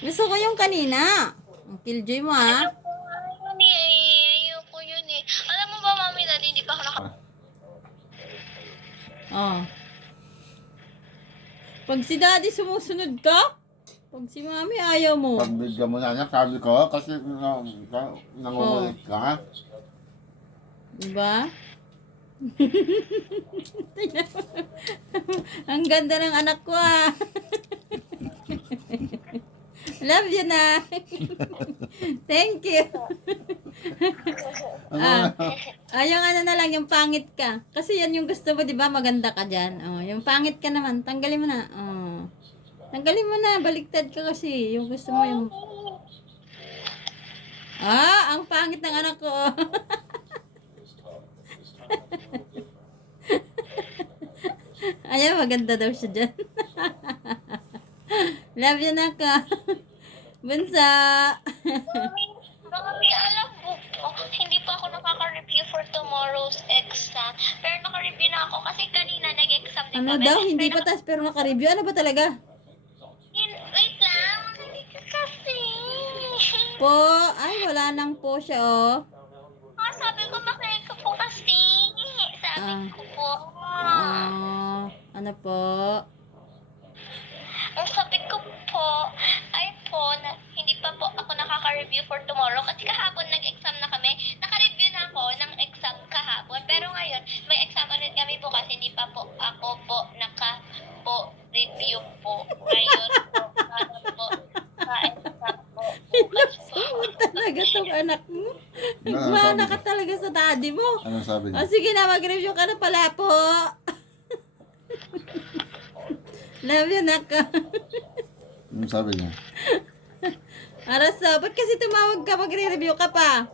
Gusto ko yung kanina. Ang killjoy mo, ha? Ayoko nga yun eh. Ayoko yun eh. Alam mo ba, mami, dati hindi pa ako Oh. Pag si daddy sumusunod ka, pag si mami ayaw mo. Pagbigyan mo na niya, sabi ko, kasi nangungulit ka. Diba? Ang ganda ng anak ko, ah. Love you na. Thank you. Yung ano na lang, yung pangit ka. Kasi yan yung gusto mo, di ba? Maganda ka dyan. Oh, yung pangit ka naman, tanggalin mo na. Oh. Tanggalin mo na, baliktad ka kasi. Yung gusto mo yung... ang pangit ng anak ko. Ayan, maganda daw siya dyan. Love you na ka. Bunsa. Mami, alam mo po, hindi pa ako nakaka-review for tomorrow's exam. Pero naka-review na ako kasi kanina nag-exam din Ano kami. daw? Hindi Pero pa tas pero naka-review. Ano ba talaga? wait lang, hindi kasi. Po. Ay, wala nang po siya, oh. Sabi ko makinig ka po kasi. Sabi ko po. Ano po? Ang sabi ko po, ay po, na hindi pa po ako nakaka-review for tomorrow kasi kahapon nag-exam na kami. Naka-review na ako ng exam kahapon. Pero ngayon, may exam ulit kami bukas. Hindi pa po ako po naka-review po. Ngayon po, para po ka-exam po. Bukas po. Ano talaga tong anak mo? Nagmana ka talaga sa daddy mo. Anong sabi O niya? sige na, mag-review ka na pala po. Love you, naka. Anong sabi niya? Araso, ba't kasi tumawag ka, magre-review ka pa?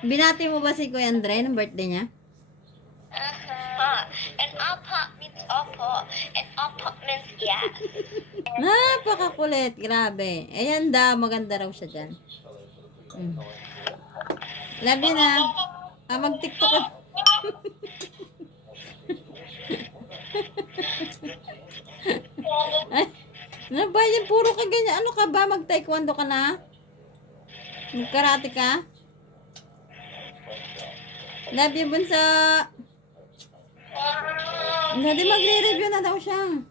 Binati mo ba si Kuya Andre ng birthday niya? And opo means opo. And opo means yes. Napakakulit, grabe. Ayan daw, maganda raw siya dyan. Love you na. Mag-tiktok ka. Ay, ano ba yan? Puro ka ganyan. Ano ka ba? Mag-taekwondo ka na? Mag-karate ka? Love you, bunso. Hindi, magre-review na daw siya.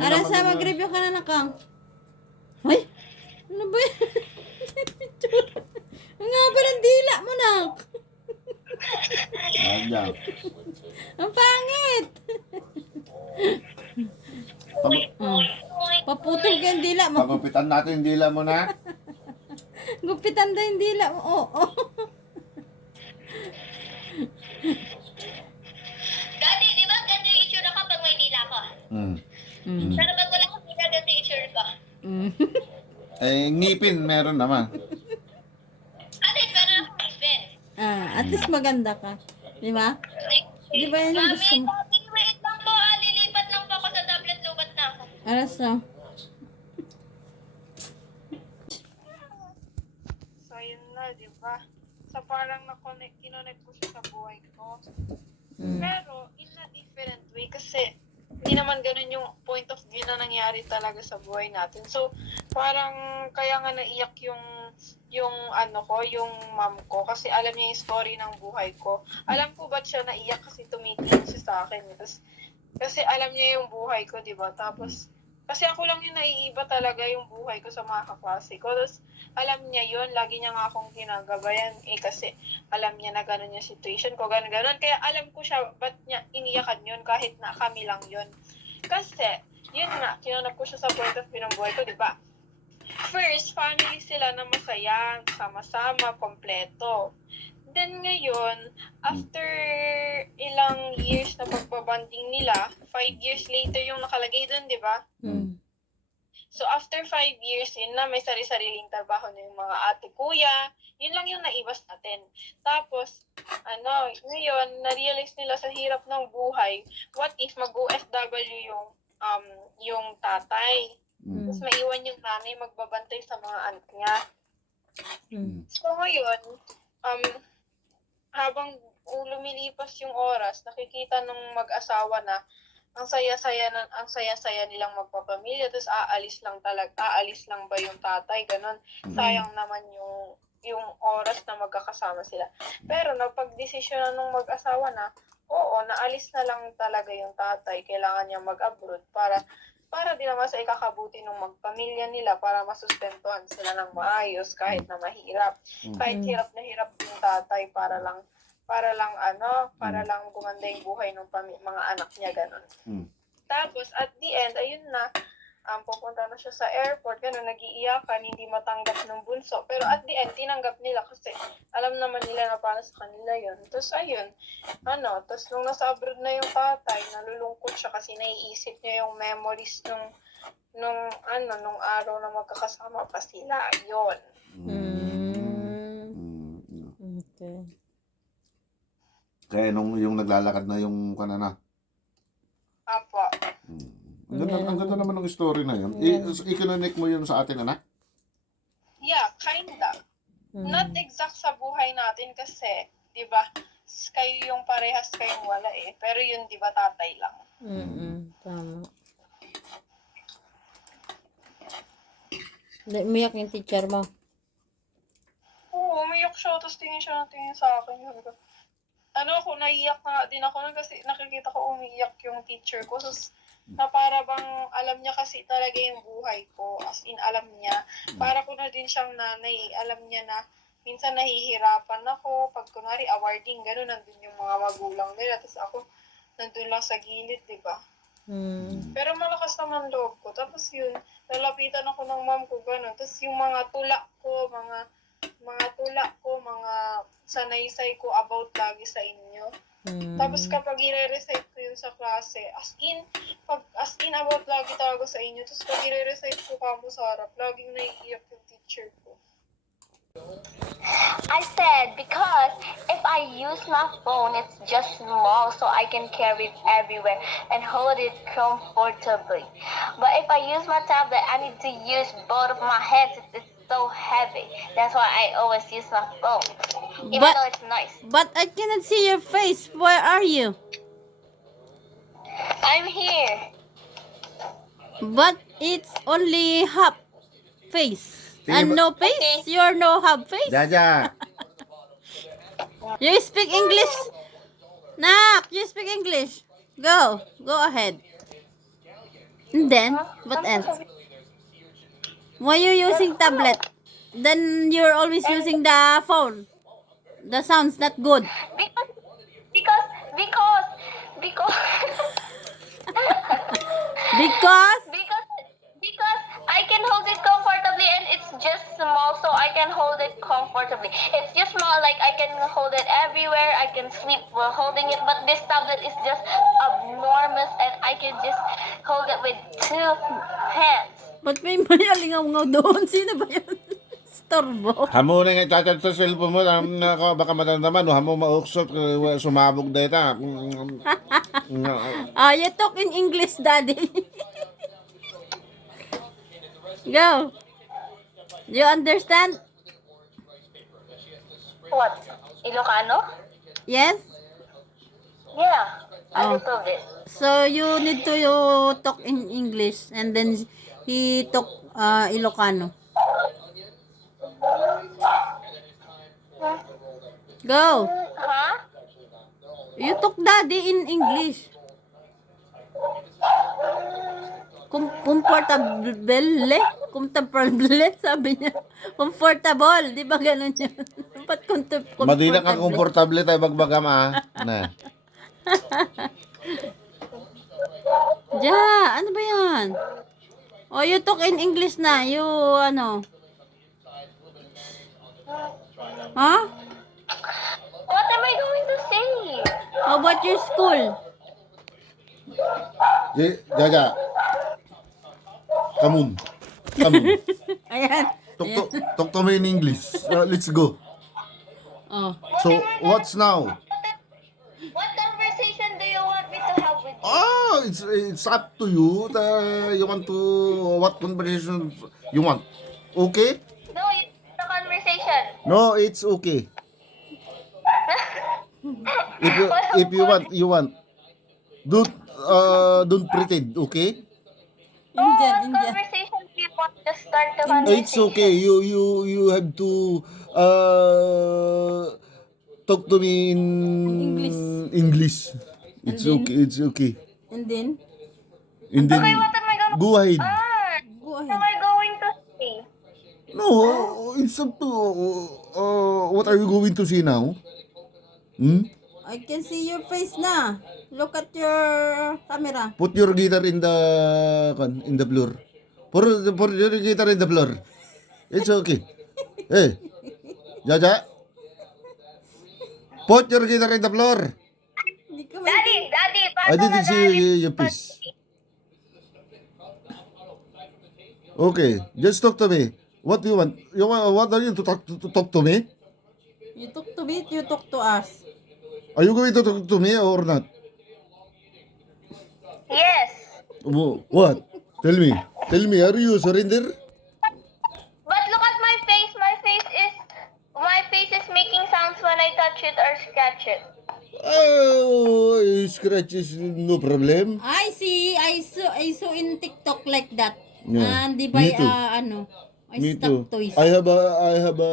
Arasa, mag-review ka na nakang. Ay! Ano ba yan? Ang nga ba ng dila mo, nak? Ayan. Ang pangit! Paputol ka yung dila mo. Pagupitan natin yung dila mo na. Gupitan daw yung dila mo. Oo. Dati, di ba ganito yung itsura ko pag may dila ko? Pero pag wala akong dila, ganito yung itsura ko. Ngipin meron naman. Ate, pero akong husband. At least maganda ka. Di ba? Di ba yan yung Mami, gusto mo? Mami, wait lang po. Lilipat lang po ako sa tablet. Lubat na ako. Arasa. So, yun na, di ba? So, parang kinonect ko siya sa buhay ko. Pero, in a different way, kasi hindi naman ganun yung point of view na nangyari talaga sa buhay natin. So, parang kaya nga naiyak yung yung mom ko, kasi alam niya yung story ng buhay ko. Alam ko ba't siya naiyak kasi tumitingin siya sa akin. Kasi alam niya yung buhay ko, di ba? Tapos, kasi ako lang yung naiiba talaga yung buhay ko sa mga kaklase ko. Tapos, alam niya yun, lagi niya nga akong ginagabayan. Kasi alam niya na gano'n yung situation ko, gano'n. Kaya alam ko siya, ba't niya iniyakan yun kahit na kami lang yun. Kasi, yun nga, kinonap ko siya sa point of view ng buhay ko, di ba? First, family sila na masaya, sama-sama, kompleto. Then ngayon, after ilang years na pagbabanding nila, 5 years later yung nakalagay dun, di ba? So after 5 years, yun na may sari-sariling trabaho na yung mga ate, kuya, yun lang yung naiwas natin. Tapos, ngayon, na-realize nila sa hirap ng buhay, what if mag-OFW yung tatay? Tapos maiwan yung nanay magbabantay sa mga anak niya. So ngayon, habang lumilipas yung oras, nakikita nung mag-asawa na ang saya-saya nilang magpapamilya, tapos aalis lang ba yung tatay, ganun. Sayang naman yung oras na magkakasama sila. Pero napagdesisyonan nung mag-asawa na, oo, naalis na lang talaga yung tatay, kailangan niya mag-abroad para din naman sa ikakabuti ng magpamilya nila, para masustentuhan sila ng maayos kahit na mahirap. Kahit hirap na hirap yung tatay para lang gumanda yung buhay ng mga anak niya, ganun. Tapos, at the end, ayun na, pupunta na siya sa airport, ganun, nag-iiyakan, hindi matanggap ng bunso. Pero at the end, tinanggap nila kasi alam naman nila na para sa kanila yun. Tapos, ayun, tapos nung nasa abroad na yung tatay, nalulungkot siya kasi naiisip niya yung memories nung araw na magkakasama pa sila. Ayun. Okay. Kaya yung naglalakad na yung kanana. Apo. Ang ganda naman ng story na yun. I-connect mo yun sa atin, anak? Yeah, kinda. Not exact sa buhay natin kasi, di ba, kayo yung parehas kayong wala eh. Pero yun, di ba, tatay lang. Tama. Umiyak yung teacher mo. Oo, umiyak siya, tapos tingin sa akin. Yun. Ako, naiyak na din ako nun kasi nakikita ko umiiyak yung teacher ko. Tapos, na para bang alam niya kasi talaga yung buhay ko. As in, alam niya. Para ko na din siyang nanay. Alam niya na minsan nahihirapan ako. Pag kunwari awarding, gano'n, nandun yung mga magulang nila. Tapos ako, nandun lang sa gilid, di ba? Pero malakas naman loob ko. Tapos yun, lalapitan ako ng mom ko, gano'n. Tapos yung mga mga sanaysay ko about lagi sa inyo. Tapos kapag i-recite ko yun sa klase, as in about lagi talaga sa inyo. Tapos pag i-recite ko kamo sa harap, laging naiiyak yung teacher ko. I said because if I use my phone, it's just small, so I can carry it everywhere and hold it comfortably. But if I use my tablet, I need to use both of my hands. It's so heavy. That's why I always use my phone, even though it's nice. But I cannot see your face. Where are you? I'm here. But it's only half face. And Tingin no face? Okay. You're no half face? Jaja! You speak English? Nak, you speak English. Go ahead. And then, what else? Why you using tablet? Then you're always using the phone. The sound's not good. Because because I can hold it comfortably and it's just small, so I can hold it comfortably. It's just small, like I can hold it everywhere. I can sleep while holding it, but this tablet is just enormous and I can just hold it with 2 hands. Ba't may alingaw doon? Sino ba yun? Storbo. Hamo na nga tatad sa cellphone mo, baka matanda-man, hamo mauksot, sumabog na ita. You talk in English, Daddy. Go. You understand? What? Ilocano? Yes? Yeah, a Oh. little bit. So you need to talk in English and then he talk Ilocano. Go. Huh? You talk Daddy in English. Comfortable, sabi niya. Comfortable, di ba ganun yun? Ba't comfortable? Madila ka komportable tayo bagbagam Na. Ja, ano ba yan? Oh, you talk in English na. You, ano? Huh? What am I going to say? How about your school? Jaja. Come on. Ayan. Talk to me in English. Let's go. Oh. So, what's now? What conversation do you want me to have with you? Oh, it's up to you. You want to what conversation you want? Okay? No, it's the conversation. No, it's okay. If you want. Don't pretend, okay? Indian, Indian. Conversation people just start the It's conversation. okay. You have to talk to me in English. English. And It's then- okay. It's okay. And then, And then Okay, what am I gonna go ahead. go What ahead. am I going to say? No, it's up to what are you going to say now? Hmm? I can see your face na. Look at your camera. Put your guitar in the floor. Put your guitar in the floor. It's okay. Hey, Jaja. Put your guitar in the floor. Hindi ka Daddy, I paano didn't na see your piece. Okay, just talk to me. What do you want? What are you to talk to me? You talk to me, you talk to us. Are you going to talk to me or not? Yes. What? Tell me. Tell me. Are you surrender? But look at my face. My face is making sounds when I touch it or scratch it. Oh, scratches, no problem. I saw in TikTok like that. Yeah, And they buy me too. I Me stock too. toys. I have a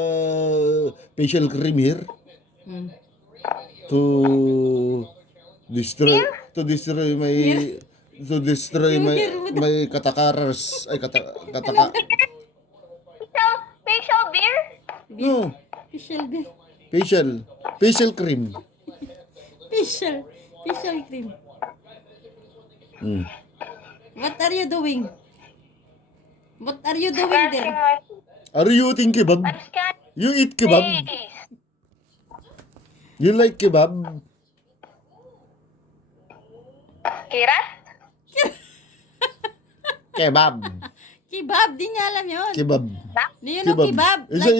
facial cream here Hmm. to destroy my katakaras. Ay kataka. Facial beer? No, Facial facial cream. facial cream. Mm. What are you doing? What are you doing Scratching there? my Are you eating kebab? I'm scratching You eat kebab? face. You like kebab? Kirat? Kebab. Kebab, di niya alam yun. Kebab. Do you know kebab? Is Like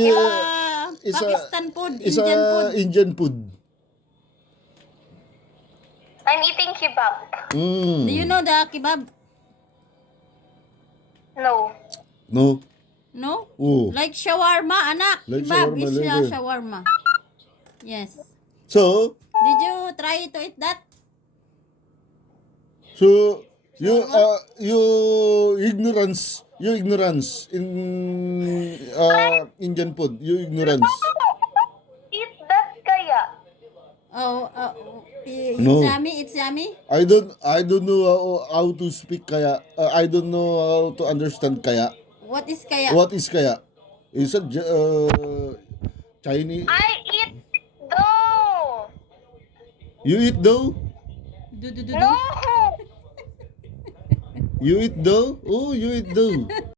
is a- Pakistan food, is Indian food. Indian food. I'm eating kebab. Mm. Do you know the kebab? No. No. No? Oh. Like shawarma, anak. Like Kebab shawarma, is like that. shawarma. Yes. So, Did you try to eat that? you ignorance in Indian food. You ignorance. Eat that kaya. Oh, No. it's yummy. I don't know how to speak kaya. I don't know how to understand kaya. What is kaya? What is kaya? Is it Chinese? I eat dough. You eat dough? Do. No. You eat dough? Oh, you eat dough.